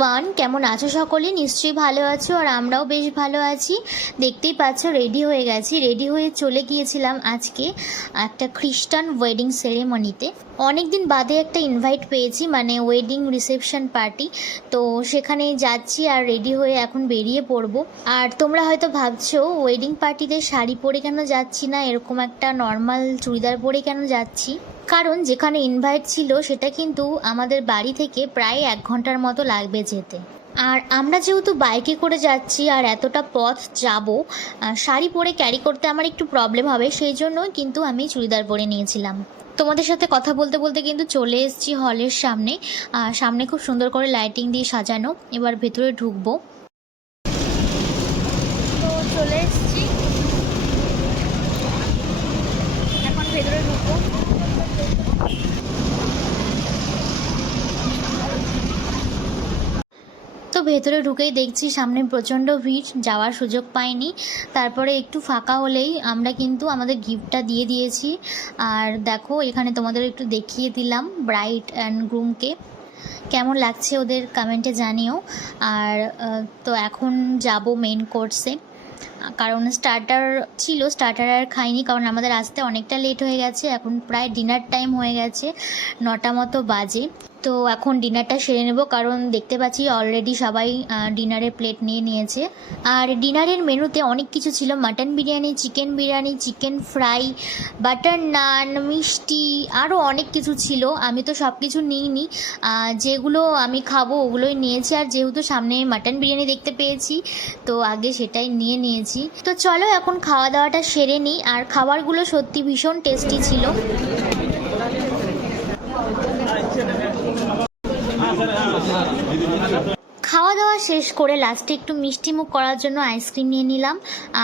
Everyone, কেমন আছো সকলে? নিশ্চয়ই ভালো আছো, আর আমরাও বেশ ভালো আছি। দেখতেই পাচ্ছ রেডি হয়ে গেছি। রেডি হয়ে চলে গিয়েছিলাম আজকে একটা খ্রিস্টান ওয়েডিং সেরেমনিতে। অনেক দিন বাদে একটা ইনভাইট পেয়েছি, মানে ওয়েডিং রিসেপশন পার্টি। তো সেখানে যাচ্ছি আর রেডি হয়ে এখন বেরিয়ে পড়বো। আর তোমরা হয়তো ভাবছো ওয়েডিং পার্টিতে শাড়ি পরে কেন যাচ্ছি না, এরকম একটা নর্মাল চুড়িদার পরে কেন যাচ্ছি। কারণ যেখানে ইনভাইট ছিল সেটা কিন্তু আমাদের বাড়ি থেকে প্রায় 1 ঘন্টার মতো লাগবে যেতে। আর আমরা যেহেতু বাইকে করে যাচ্ছি আর এতটা পথ যাব, শাড়ি পরে ক্যারি করতে আমার একটু প্রবলেম হবে, সেই জন্য কিন্তু আমি চুড়িদার পরে নিয়েছিলাম। তোমাদের সাথে কথা বলতে বলতে কিন্তু চলে এসেছি হলের সামনে। সামনে খুব সুন্দর করে লাইটিং দিয়ে সাজানো। এবার ভেতরে ঢুকবো। তো চলে এসেছি, এখন ভেতরে ঢুকবো। তো ভেতরে ঢুকেই দেখছি সামনে প্রচণ্ড ভিড়, যাওয়ার সুযোগ পাইনি। তারপরে একটু ফাঁকা হলেই আমরা কিন্তু আমাদের গিফটটা দিয়ে দিয়েছি। আর দেখো এখানে তোমাদের একটু দেখিয়ে দিলাম ব্রাইড অ্যান্ড গ্রুমকে। কেমন লাগছে ওদের কমেন্টে জানিও। আর তো এখন যাব মেন কোর্সে, কারণ স্টার্টার ছিল, স্টার্টার আর খাইনি, কারণ আমাদের আসতে অনেকটা লেট হয়ে গেছে। এখন প্রায় ডিনার টাইম হয়ে গেছে, 9টা মতো বাজে। তো এখন ডিনারটা সেরে নেব, কারণ দেখতে পাচ্ছি অলরেডি সবাই ডিনারের প্লেট নিয়ে নিয়েছে। আর ডিনারের মেনুতে অনেক কিছু ছিল, mutton biryani, chicken fry, butter naan, মিষ্টি, আরও অনেক কিছু ছিল। আমি তো সব কিছু নিইনি, যেগুলো আমি খাবো ওগুলোই নিয়েছি। আর যেহেতু সামনে মাটন বিরিয়ানি দেখতে পেয়েছি, তো আগে সেটাই নিয়ে নিয়েছি। তো চলো এখন খাওয়া দাওয়াটা সেরে নিই। আর খাবারগুলো সত্যি ভীষণ টেস্টি ছিল। খাওয়া দাওয়া শেষ করে লাস্টে একটু মিষ্টি মুখ করার জন্য আইসক্রিম নিয়ে নিলাম।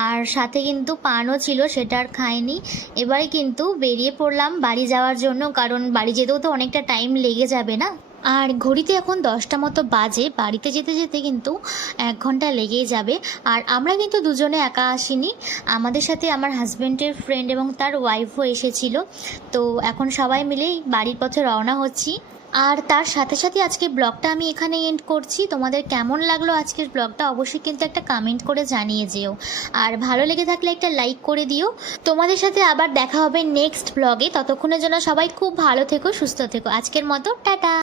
আর সাথে কিন্তু পানও ছিল, সেটা আর খাইনি। এবারে কিন্তু বেরিয়ে পড়লাম বাড়ি যাওয়ার জন্য, কারণ বাড়ি যেতেও তো অনেকটা টাইম লেগে যাবে না। আর ঘড়িতে এখন 10টা মতো বাজে। বাড়িতে যেতে যেতে কিন্তু 1 ঘন্টা লেগেই যাবে। আর আমরা কিন্তু দুজনে একা আসিনি, আমাদের সাথে আমার হাজব্যান্ডের ফ্রেন্ড এবং তার ওয়াইফও এসেছিল। তো এখন সবাই মিলেই বাড়ির পথে রওনা হচ্ছি। আর তার সাথে সাথে আজকে ব্লগটা আমি এখানে এন্ড করছি। তোমাদের কেমন লাগলো আজকের ব্লগটা অবশ্যই কিন্তু একটা কমেন্ট করে জানিয়ে যেও। আর ভালো লেগে থাকলে একটা লাইক করে দিও। তোমাদের সাথে আবার দেখা হবে নেক্সট ব্লগে। ততক্ষণের জন্য সবাই খুব ভালো থেকো, সুস্থ থেকো। আজকের মতো টাটা।